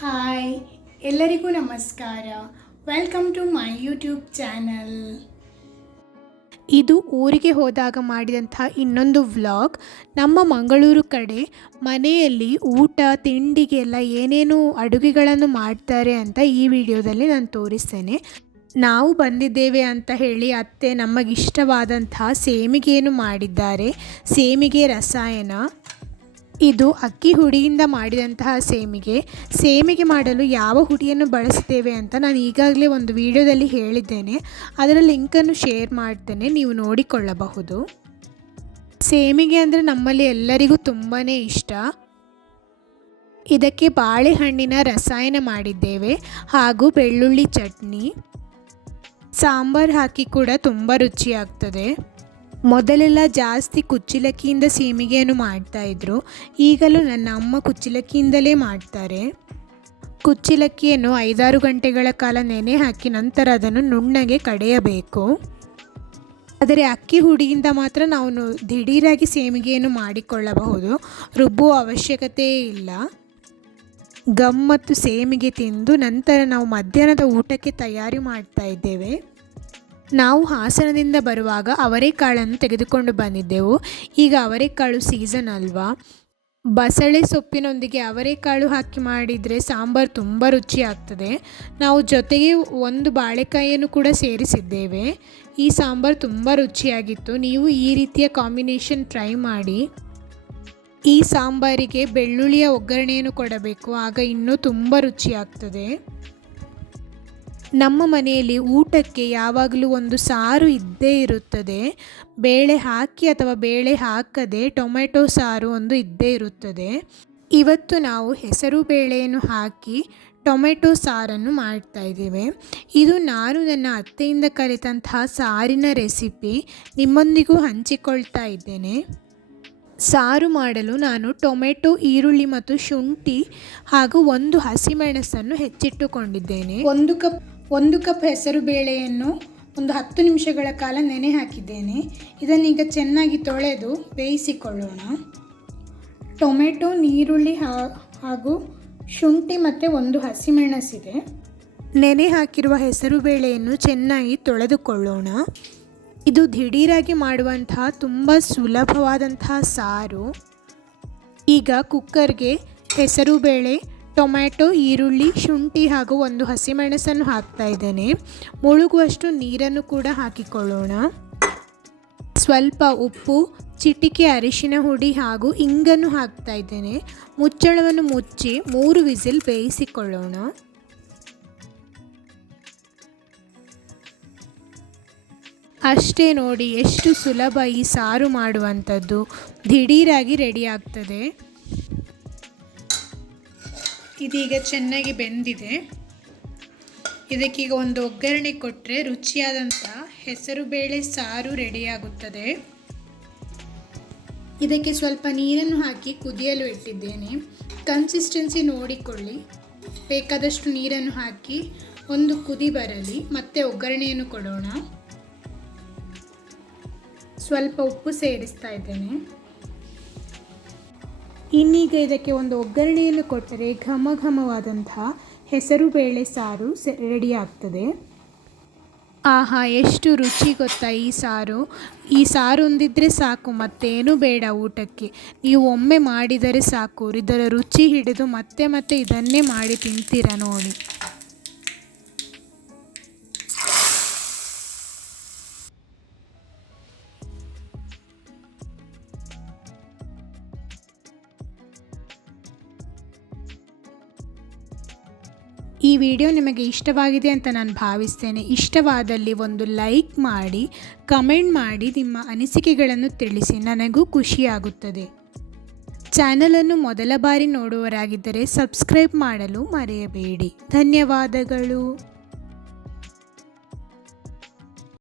Hi, ಎಲ್ಲರಿಗೂ ನಮಸ್ಕಾರ. Welcome to my YouTube channel. ಇದು ಊರಿಗೆ ಹೋದಾಗ ಮಾಡಿದಂಥ ಇನ್ನೊಂದು ವ್ಲಾಗ್. ನಮ್ಮ ಮಂಗಳೂರು ಕಡೆ ಮನೆಯಲ್ಲಿ ಊಟ ತಿಂಡಿಗೆಲ್ಲ ಏನೇನು ಅಡುಗೆಗಳನ್ನು ಮಾಡ್ತಾರೆ ಅಂತ ಈ ವಿಡಿಯೋದಲ್ಲಿ ನಾನು ತೋರಿಸ್ತೇನೆ. ನಾವು ಬಂದಿದ್ದೇವೆ ಅಂತ ಹೇಳಿ ಅತ್ತೆ ನಮಗಿಷ್ಟವಾದಂತಹ ಸೇಮಿಗೆಯನ್ನು ಮಾಡಿದ್ದಾರೆ. ಸೇಮಿಗೆ ರಸಾಯನ. ಇದು ಅಕ್ಕಿ ಹುಡಿಯಿಂದ ಮಾಡಿದಂತಹ ಸೇಮಿಗೆ ಮಾಡಲು ಯಾವ ಹುಡಿಯನ್ನು ಬಳಸ್ತೇವೆ ಅಂತ ನಾನು ಈಗಾಗಲೇ ಒಂದು ವಿಡಿಯೋದಲ್ಲಿ ಹೇಳಿದ್ದೇನೆ. ಅದರ ಲಿಂಕನ್ನು ಶೇರ್ ಮಾಡ್ತೇನೆ, ನೀವು ನೋಡಿಕೊಳ್ಳಬಹುದು. ಸೇಮಿಗೆ ಅಂದರೆ ನಮ್ಮಲ್ಲಿ ಎಲ್ಲರಿಗೂ ತುಂಬಾ ಇಷ್ಟ. ಇದಕ್ಕೆ ಬಾಳೆಹಣ್ಣಿನ ರಸಾಯನ ಮಾಡಿದ್ದೇವೆ ಹಾಗೂ ಬೆಳ್ಳುಳ್ಳಿ ಚಟ್ನಿ, ಸಾಂಬಾರು ಹಾಕಿ ಕೂಡ ತುಂಬ ರುಚಿಯಾಗ್ತದೆ. ಮೊದಲೆಲ್ಲ ಜಾಸ್ತಿ ಕುಚ್ಚಲಕ್ಕಿಯಿಂದ ಸೇಮಿಗೆಯನ್ನು ಮಾಡ್ತಾಯಿದ್ರು. ಈಗಲೂ ನನ್ನ ಅಮ್ಮ ಕುಚ್ಚಲಕ್ಕಿಯಿಂದಲೇ ಮಾಡ್ತಾರೆ. ಕುಚ್ಚಲಕ್ಕಿಯನ್ನು 5-6 ಗಂಟೆಗಳ ಕಾಲ ನೆನೆ ಹಾಕಿ ನಂತರ ಅದನ್ನು ನುಣ್ಣಗೆ ಕಡೆಯಬೇಕು. ಆದರೆ ಅಕ್ಕಿ ಹುಡಿಯಿಂದ ಮಾತ್ರ ನಾವು ದಿಢೀರಾಗಿ ಸೇಮಿಗೆಯನ್ನು ಮಾಡಿಕೊಳ್ಳಬಹುದು, ರುಬ್ಬುವ ಅವಶ್ಯಕತೆಯೇ ಇಲ್ಲ. ಗಮ್ ಮತ್ತು ಸೇಮಿಗೆ ತಿಂದು ನಂತರ ನಾವು ಮಧ್ಯಾಹ್ನದ ಊಟಕ್ಕೆ ತಯಾರಿ ಮಾಡ್ತಾ ಇದ್ದೇವೆ. ನಾವು ಹಾಸನದಿಂದ ಬರುವಾಗ ಅವರೆಕಾಳನ್ನು ತೆಗೆದುಕೊಂಡು ಬಂದಿದ್ದೆವು. ಈಗ ಅವರೆಕಾಳು ಸೀಸನ್ ಅಲ್ವಾ, ಬಸಳೆ ಸೊಪ್ಪಿನೊಂದಿಗೆ ಅವರೆಕಾಳು ಹಾಕಿ ಮಾಡಿದರೆ ಸಾಂಬಾರು ತುಂಬ ರುಚಿಯಾಗ್ತದೆ. ನಾವು ಜೊತೆಗೆ ಒಂದು ಬಾಳೆಕಾಯಿಯನ್ನು ಕೂಡ ಸೇರಿಸಿದ್ದೇವೆ. ಈ ಸಾಂಬಾರು ತುಂಬ ರುಚಿಯಾಗಿತ್ತು. ನೀವು ಈ ರೀತಿಯ ಕಾಂಬಿನೇಷನ್ ಟ್ರೈ ಮಾಡಿ. ಈ ಸಾಂಬಾರಿಗೆ ಬೆಳ್ಳುಳ್ಳಿಯ ಒಗ್ಗರಣೆಯನ್ನು ಕೊಡಬೇಕು, ಆಗ ಇನ್ನೂ ತುಂಬ ರುಚಿಯಾಗ್ತದೆ. ನಮ್ಮ ಮನೆಯಲ್ಲಿ ಊಟಕ್ಕೆ ಯಾವಾಗಲೂ ಒಂದು ಸಾರು ಇದ್ದೇ ಇರುತ್ತದೆ. ಬೇಳೆ ಹಾಕಿ ಅಥವಾ ಬೇಳೆ ಹಾಕದೆ ಟೊಮೆಟೊ ಸಾರು ಒಂದು ಇದ್ದೇ ಇರುತ್ತದೆ. ಇವತ್ತು ನಾವು ಹೆಸರು ಬೇಳೆಯನ್ನು ಹಾಕಿ ಟೊಮೆಟೊ ಸಾರನ್ನು ಮಾಡ್ತಾ ಇದ್ದೇವೆ. ಇದು ನಾನು ನನ್ನ ಅತ್ತೆಯಿಂದ ಕಲಿತಂತಹ ಸಾರಿನ ರೆಸಿಪಿ ನಿಮ್ಮೊಂದಿಗೂ ಹಂಚಿಕೊಳ್ತಾ ಇದ್ದೇನೆ. ಸಾರು ಮಾಡಲು ನಾನು ಟೊಮೆಟೊ, ಈರುಳ್ಳಿ ಮತ್ತು ಶುಂಠಿ ಹಾಗೂ ಒಂದು ಹಸಿಮೆಣಸನ್ನು ಹೆಚ್ಚಿಟ್ಟುಕೊಂಡಿದ್ದೇನೆ. ಒಂದು ಕಪ್ ಹೆಸರು ಬೇಳೆಯನ್ನು ಒಂದು 10 ನಿಮಿಷಗಳ ಕಾಲ ನೆನೆ ಹಾಕಿದ್ದೇನೆ. ಇದನ್ನೀಗ ಚೆನ್ನಾಗಿ ತೊಳೆದು ಬೇಯಿಸಿಕೊಳ್ಳೋಣ. ಟೊಮೆಟೊ, ಈರುಳ್ಳಿ ಹಾಗೂ ಶುಂಠಿ ಮತ್ತು ಒಂದು ಹಸಿಮೆಣಸಿದೆ. ನೆನೆ ಹಾಕಿರುವ ಹೆಸರು ಬೇಳೆಯನ್ನು ಚೆನ್ನಾಗಿ ತೊಳೆದುಕೊಳ್ಳೋಣ. ಇದು ದಿಢೀರಾಗಿ ಮಾಡುವಂತಹ ತುಂಬ ಸುಲಭವಾದಂತಹ ಸಾರು. ಈಗ ಕುಕ್ಕರ್ಗೆ ಹೆಸರು ಬೇಳೆ, ಟೊಮ್ಯಾಟೊ, ಈರುಳ್ಳಿ, ಶುಂಠಿ ಹಾಗೂ ಒಂದು ಹಸಿಮೆಣಸನ್ನು ಹಾಕ್ತಾ ಇದ್ದೇನೆ. ಮುಳುಗುವಷ್ಟು ನೀರನ್ನು ಕೂಡ ಹಾಕಿಕೊಳ್ಳೋಣ. ಸ್ವಲ್ಪ ಉಪ್ಪು, ಚಿಟಿಕೆ ಅರಿಶಿನ ಹುಡಿ ಹಾಗೂ ಇಂಗನ್ನು ಹಾಕ್ತಾ ಇದ್ದೇನೆ. ಮುಚ್ಚಳವನ್ನು ಮುಚ್ಚಿ 3 ವಿಸಿಲ್ ಬೇಯಿಸಿಕೊಳ್ಳೋಣ. ಅಷ್ಟೇ ನೋಡಿ, ಎಷ್ಟು ಸುಲಭ ಈ ಸಾರು ಮಾಡುವಂಥದ್ದು. ದಿಢೀರಾಗಿ ರೆಡಿ ಆಗ್ತದೆ. ಇದೀಗ ಚೆನ್ನಾಗಿ ಬೆಂದಿದೆ. ಇದಕ್ಕೀಗ ಒಂದು ಒಗ್ಗರಣೆ ಕೊಟ್ಟರೆ ರುಚಿಯಾದಂಥ ಹೆಸರು ಬೇಳೆ ಸಾರು ರೆಡಿಯಾಗುತ್ತದೆ. ಇದಕ್ಕೆ ಸ್ವಲ್ಪ ನೀರನ್ನು ಹಾಕಿ ಕುದಿಯಲು ಇಟ್ಟಿದ್ದೇನೆ. ಕನ್ಸಿಸ್ಟೆನ್ಸಿ ನೋಡಿಕೊಳ್ಳಿ. ಬೇಕಾದಷ್ಟು ನೀರನ್ನು ಹಾಕಿ ಒಂದು ಕುದಿ ಬರಲಿ, ಮತ್ತೆ ಒಗ್ಗರಣೆಯನ್ನು ಕೊಡೋಣ. ಸ್ವಲ್ಪ ಉಪ್ಪು ಸೇರಿಸ್ತಾ ಇದ್ದೇನೆ. ಇನ್ನೀಗ ಇದಕ್ಕೆ ಒಂದು ಒಗ್ಗರಣೆಯನ್ನು ಕೊಟ್ಟರೆ ಘಮ ಘಮವಾದಂತಹ ಹೆಸರು ಬೇಳೆ ಸಾರು ರೆಡಿ ಆಗ್ತದೆ. ಆಹಾ, ಎಷ್ಟು ರುಚಿ ಗೊತ್ತಾ ಈ ಸಾರು. ಈ ಸಾರು ಒಂದಿದ್ರೆ ಸಾಕು, ಮತ್ತೇನು ಬೇಡ ಊಟಕ್ಕೆ. ನೀವು ಒಮ್ಮೆ ಮಾಡಿದರೆ ಸಾಕು, ಇದರ ರುಚಿ ಹಿಡಿದು ಮತ್ತೆ ಮತ್ತೆ ಇದನ್ನೇ ಮಾಡಿ ತಿಂತೀರ ನೋಡಿ. ಈ ವಿಡಿಯೋ ನಿಮಗೆ ಇಷ್ಟವಾಗಿದೆ ಅಂತ ನಾನು ಭಾವಿಸ್ತೇನೆ. ಇಷ್ಟವಾದಲ್ಲಿ ಒಂದು ಲೈಕ್ ಮಾಡಿ, ಕಮೆಂಟ್ ಮಾಡಿ, ನಿಮ್ಮ ಅನಿಸಿಕೆಗಳನ್ನು ತಿಳಿಸಿ, ನನಗೂ ಖುಷಿಯಾಗುತ್ತದೆ. ಚಾನಲನ್ನು ಮೊದಲ ಬಾರಿ ನೋಡುವವರಾಗಿದ್ದರೆ ಸಬ್ಸ್ಕ್ರೈಬ್ ಮಾಡಲು ಮರೆಯಬೇಡಿ. ಧನ್ಯವಾದಗಳು.